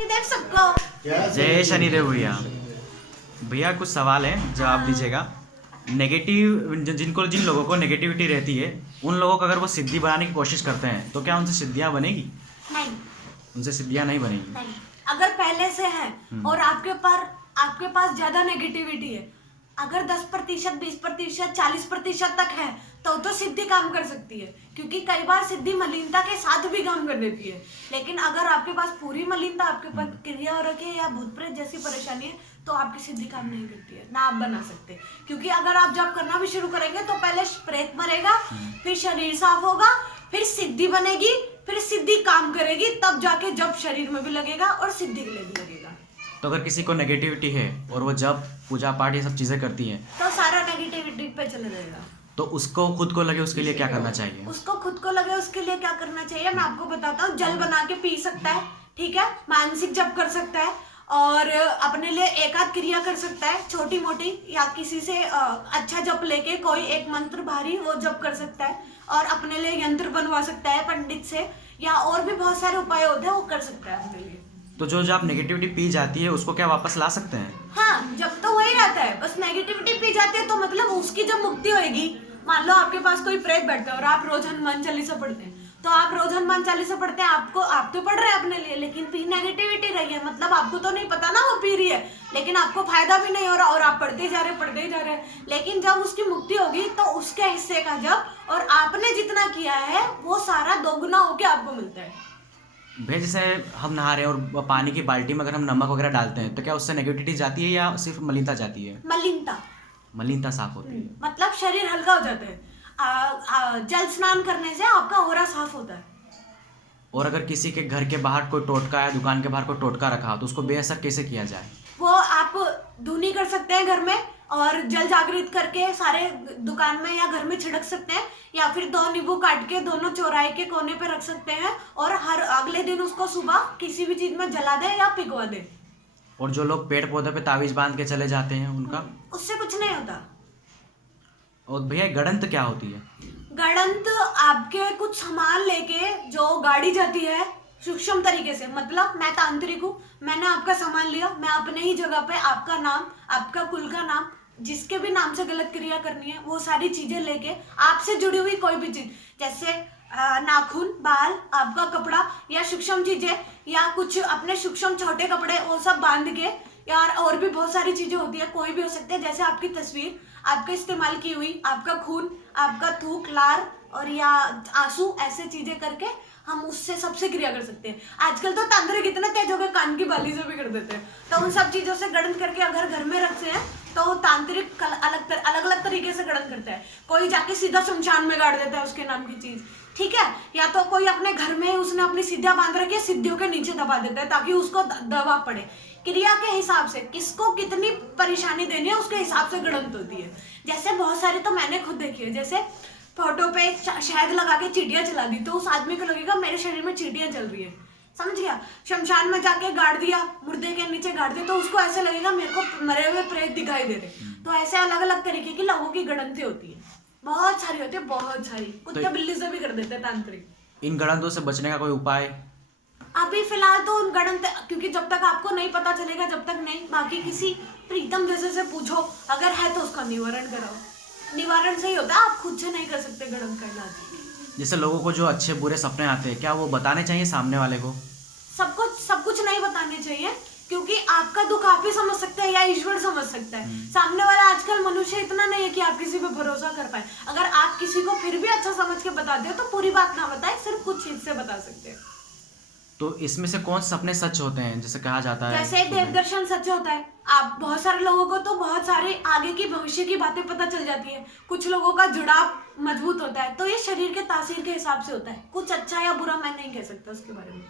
देव सबको जय शनिदेव भैया। भैया कुछ सवाल है, जवाब दीजिएगा। नेगेटिव जिन लोगों को नेगेटिविटी रहती है, उन लोगों को अगर वो सिद्धि बनाने की कोशिश करते हैं तो क्या उनसे सिद्धियां बनेगी? नहीं, उनसे सिद्धियां नहीं बनेगी। नहीं। अगर पहले से है और आपके पास ज्यादा नेगेटिविटी है, अगर 10%, 20%, 40% तक है तो सिद्धि काम कर सकती है, क्योंकि कई बार सिद्धि मलिनता के साथ भी काम कर देती है। लेकिन अगर आपके पास पूरी मलिनता, आपके पास क्रिया हो रखी है या भूत प्रेत जैसी परेशानी है, तो आपकी सिद्धि काम नहीं करती है, ना आप बना सकते। क्योंकि अगर आप जब करना भी शुरू करेंगे तो पहले प्रेत मरेगा, फिर शरीर साफ होगा, फिर सिद्धि बनेगी, फिर सिद्धि काम करेगी, तब जाके जब शरीर में भी लगेगा और सिद्धि के लिए भी लगेगा। तो अगर किसी को नेगेटिविटी है और वो जब पूजा पाठ ये सब चीजें करती है तो सारा नेगेटिविटी पे चले जाएगा। तो उसको खुद को लगे उसके लिए क्या करना चाहिए? उसको खुद को लगे उसके लिए क्या करना चाहिए, मैं आपको बताता हूँ। जल बना के पी सकता है, ठीक है। मानसिक जप कर सकता है और अपने लिए एक आध क्रिया कर सकता है छोटी मोटी, या किसी से अच्छा जप लेके कोई एक मंत्र भारी वो जप कर सकता है, और अपने लिए यंत्र बनवा सकता है पंडित से, या और भी बहुत सारे उपाय होते हैं वो कर सकता है अपने लिए। तो जो आप नेगेटिविटी पी जाती है उसको क्या वापस ला सकते हैं? हाँ, जब तो वही रहता है, बस नेगेटिविटी पी जाती है तो मतलब उसकी जब मुक्ति होगी। मान लो आपके पास कोई प्रेत बैठता है और आप रोज हनुमान चालीसा पढ़ते हैं, तो आप रोज हनुमान चालीसा पढ़ते हैं, आप तो पढ़ रहे हैं अपने लिए, लेकिन पी नेगेटिविटी रही है, मतलब आपको तो नहीं पता ना वो पी रही है, लेकिन आपको फायदा भी नहीं हो रहा और आप पढ़ते जा रहे हैं। लेकिन जब उसकी मुक्ति होगी तो उसके हिस्से का जब और आपने जितना किया है वो सारा दोगुना होके आपको मिलता है। भैया जैसे हम नहा रहे हैं और पानी की बाल्टी में अगर हम नमक वगैरह डालते हैं तो क्या उससे नेगेटिविटी जाती है या सिर्फ मलिनता जाती है? मलिनता साफ होती है, मतलब शरीर हल्का हो जाता है। जल स्नान करने से आपका ऑरा साफ होता है। और अगर किसी के घर के बाहर कोई टोटका या दुकान के बाहर कोई टोटका रखा हो तो उसको बेअसर कैसे किया जाए? वो आप धुनी कर सकते हैं घर में, और जल जागृत करके सारे दुकान में या घर में छिड़क सकते हैं, या फिर 2 नींबू काट के दोनों चौराहे के कोने पे रख सकते हैं, और हर अगले दिन उसको सुबह किसी भी चीज में जला दे या पिघवा दे। और जो लोग पेड़ पौधे पे ताबीज बांध के चले जाते हैं उनका? उससे कुछ नहीं होता। और भैया गड़ंत क्या होती है? गड़ंत आपके कुछ सामान लेके जो गाड़ी जाती है सूक्ष्म तरीके से, मतलब मैं तांत्रिक हूँ, मैंने आपका सामान लिया, मैं अपने ही जगह पे आपका नाम, आपका कुल का नाम, जिसके भी नाम से गलत क्रिया करनी है वो सारी चीजें लेके, आपसे जुड़ी हुई कोई भी चीज जैसे नाखून, बाल, आपका कपड़ा या सूक्ष्म चीजें, या कुछ अपने सूक्ष्म छोटे कपड़े, वो सब बांध के, यार और भी बहुत सारी चीजें होती है, कोई भी हो सकते हैं, जैसे आपकी तस्वीर, आपका इस्तेमाल की हुई, आपका खून, आपका थूक, लार और या आंसू, ऐसे चीजें करके हम उससे सबसे क्रिया कर सकते हैं। आजकल तो तांत्रिक इतना तेज हो गए, कान की बाली से भी कर देते हैं। तो उन सब चीजों से गड़न करके अगर घर में रखते हैं तो तांत्रिक अलग अलग तरीके से गड़न करता है। कोई जाके सीधा शमशान में गाड़ देता है उसके नाम की चीज, ठीक है, या तो कोई अपने घर में उसने अपनी सिद्धियां बांध रखी है, सिद्धियों के नीचे दबा देता है ताकि उसको दबाव पड़े। क्रिया के हिसाब से किसको कितनी परेशानी देनी है उसके हिसाब से गड़ंत होती है। जैसे बहुत सारे तो मैंने खुद देखी है, जैसे फोटो पे शहद लगा के चींटियां चला दी, तो उस आदमी को लगेगा मेरे शरीर में चींटियां चल रही है, समझ गया। शमशान में जाके गाड़ दिया, मुर्दे के नीचे गाड़ दिया, तो उसको ऐसे लगेगा मेरे को मरे हुए प्रेत दिखाई दे रहे। तो ऐसे अलग अलग तरीके की लोगों की गड़ंतें होती है, बहुत सारी होती है, बहुत सारी। कुत्ते बिल्ली से भी कर देते हैं तांत्रिक। इन गड़ंतों से बचने का कोई उपाय? अभी फिलहाल तो उन गड़ंत, क्योंकि जब तक आपको नहीं पता चलेगा जब तक नहीं, बाकी किसी प्रीतम जैसे से पूछो, अगर है तो उसका निवारण कराओ। निवारण से ही होता है, आप खुद से नहीं कर सकते गड़ंत का इलाज। जैसे लोगों को जो अच्छे बुरे सपने आते हैं, क्या वो बताने चाहिए सामने वाले को? सब कुछ नहीं बताने चाहिए, क्योंकि आपका दुख आप ही समझ सकते हैं या ईश्वर समझ सकता है। सामने वाला आजकल मनुष्य इतना नहीं है कि आप किसी पे भरोसा कर पाए। अगर आप किसी को फिर भी अच्छा समझ के बताते हो तो पूरी बात ना बताए, सिर्फ कुछ चीज से बता सकते हैं। तो इसमें से कौन सपने सच होते हैं, जैसे कहा जाता है? जैसे देव दर्शन सच होता है। आप बहुत सारे लोगों को तो बहुत सारे आगे की भविष्य की बातें पता चल जाती है, कुछ लोगों का जुड़ाव मजबूत होता है, तो ये शरीर के तासीर के हिसाब से होता है। कुछ अच्छा या बुरा मैं नहीं कह सकता उसके बारे में।